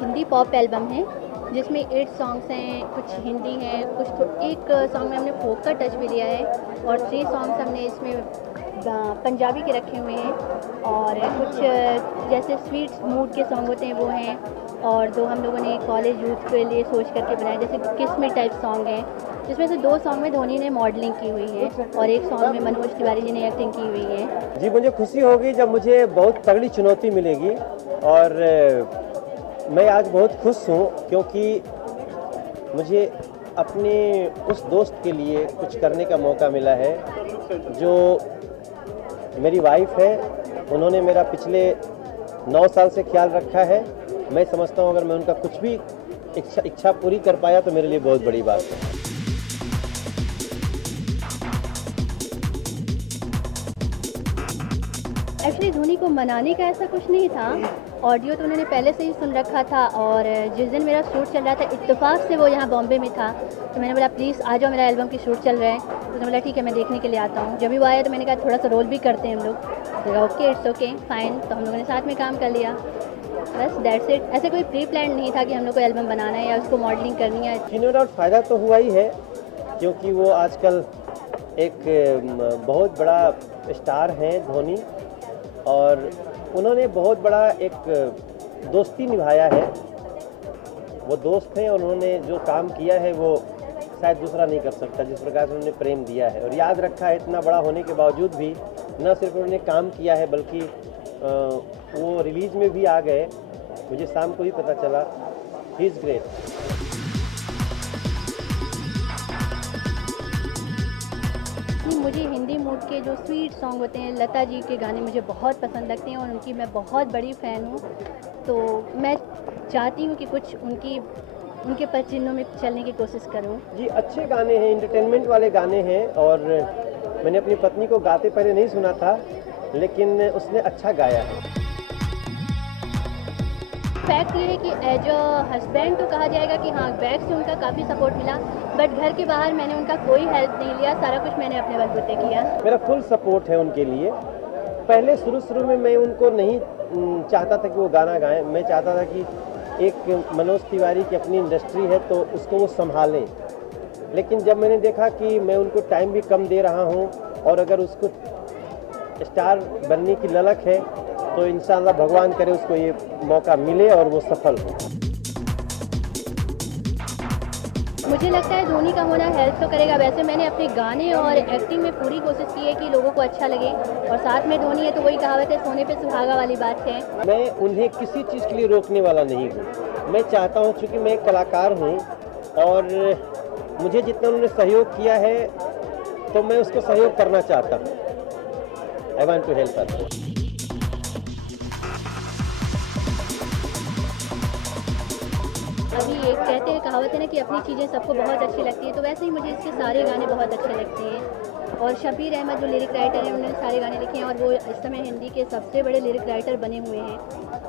Hindi pop album है जिसमें 8 songs हैं, कुछ हिंदी हैं, कुछ तो एक सॉन्ग में हमने फोक का टच भी लिया है और 3 सॉन्ग्स हमने इसमें पंजाबी के रखे हुए हैं और कुछ जैसे स्वीट मूड के सॉन्ग होते हैं वो हैं और 2 हम लोगों ने कॉलेज यूथ के लिए सोच करके बनाए जैसे किस मी टाइप सॉन्ग हैं, जिसमें से 2 सॉन्ग में धोनी ने मॉडलिंग की हुई है और एक सॉन्ग में मनोज तिवारी जी ने एक्टिंग की हुई है। जी, मुझे खुशी होगी जब मुझे बहुत तगड़ी चुनौती मिलेगी और मैं आज बहुत खुश हूँ क्योंकि मुझे अपने उस दोस्त के लिए कुछ करने का मौका मिला है जो मेरी वाइफ है। उन्होंने मेरा पिछले 9 साल से ख्याल रखा है। मैं समझता हूँ अगर मैं उनका कुछ भी इच्छा पूरी कर पाया तो मेरे लिए बहुत बड़ी बात है। एक्चुअली धोनी को मनाने का ऐसा कुछ नहीं था, ऑडियो तो उन्होंने पहले से ही सुन रखा था और जिस दिन मेरा शूट चल रहा था इत्तेफाक से वो यहाँ बॉम्बे में था तो मैंने बोला प्लीज़ आ जाओ, मेरा एल्बम की शूट चल रहा है। तो उन्होंने बोला ठीक है मैं देखने के लिए आता हूँ। जब भी वो आया तो मैंने कहा थोड़ा सा रोल भी करते हैं हम लोग, तो ओके इट्स ओके फाइन। तो हम लोगों ने साथ में काम कर लिया, बस दैट्स इट। ऐसे कोई प्री प्लान नहीं था कि हम लोग को एल्बम बनाना है या उसको मॉडलिंग करनी है। नो डाउट फ़ायदा तो हुआ ही है क्योंकि वो आजकल एक बहुत बड़ा स्टार हैं धोनी और उन्होंने बहुत बड़ा एक दोस्ती निभाया है। वो दोस्त हैं और उन्होंने जो काम किया है वो शायद दूसरा नहीं कर सकता जिस प्रकार से उन्होंने प्रेम दिया है और याद रखा है। इतना बड़ा होने के बावजूद भी न सिर्फ उन्होंने काम किया है बल्कि वो रिलीज में भी आ गए। मुझे शाम को ही पता चला। He is great. मुझे हिंदी मूड के जो स्वीट सॉन्ग होते हैं, लता जी के गाने मुझे बहुत पसंद लगते हैं और उनकी मैं बहुत बड़ी फ़ैन हूँ। तो मैं चाहती हूँ कि कुछ उनके पदचिह्नों में चलने की कोशिश करूँ। जी, अच्छे गाने हैं, एंटरटेनमेंट वाले गाने हैं और मैंने अपनी पत्नी को गाते पहले नहीं सुना था लेकिन उसने अच्छा गाया है। फैक्ट ये है कि एज अ हस्बैंड तो कहा जाएगा कि हाँ बैक से उनका काफ़ी सपोर्ट मिला, बट घर के बाहर मैंने उनका कोई हेल्प नहीं लिया, सारा कुछ मैंने अपने बलबूते किया। मेरा फुल सपोर्ट है उनके लिए। पहले शुरू में मैं उनको नहीं चाहता था कि वो गाना गाएं। मैं चाहता था कि एक मनोज तिवारी की अपनी इंडस्ट्री है तो उसको वो संभालें, लेकिन जब मैंने देखा कि मैं उनको टाइम भी कम दे रहा हूँ और अगर उसको स्टार बनने की ललक है तो इंशाअल्लाह भगवान करे उसको ये मौका मिले और वो सफल हो। मुझे लगता है धोनी का होना हेल्प तो करेगा। वैसे मैंने अपने गाने और एक्टिंग में पूरी कोशिश की है कि लोगों को अच्छा लगे और साथ में धोनी है तो वही कहावत है सोने पे सुहागा वाली बात है। मैं उन्हें किसी चीज़ के लिए रोकने वाला नहीं हूँ। मैं चाहता हूँ चूँकि मैं एक कलाकार हूँ और मुझे जितना उन्होंने सहयोग किया है तो मैं उसको सहयोग करना चाहता हूँ। I want to help others. अभी एक कहते हैं कहावत है ना कि अपनी चीज़ें सबको बहुत अच्छी लगती है, तो वैसे ही मुझे इसके सारे गाने बहुत अच्छे लगते हैं और शबीर अहमद जो लिरिक राइटर हैं उन्होंने सारे गाने लिखे हैं और वो इस समय हिंदी के सबसे बड़े लिरिक राइटर बने हुए हैं,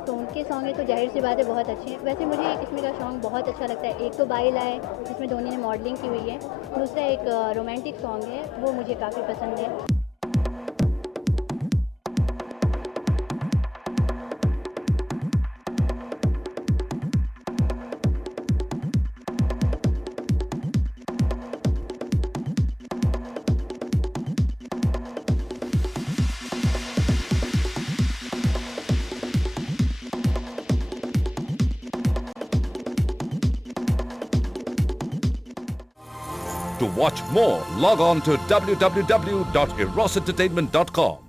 तो उनके सॉन्ग है तो जाहिर सी बात है बहुत अच्छे हैं। वैसे मुझे किस्म का सॉन्ग बहुत अच्छा लगता है। एक तो बाइल आए जिसमें धोनी ने मॉडलिंग की हुई है, दूसरा एक रोमांटिक सॉन्ग है वो मुझे काफ़ी पसंद है। To watch more, log on to www.erosentertainment.com.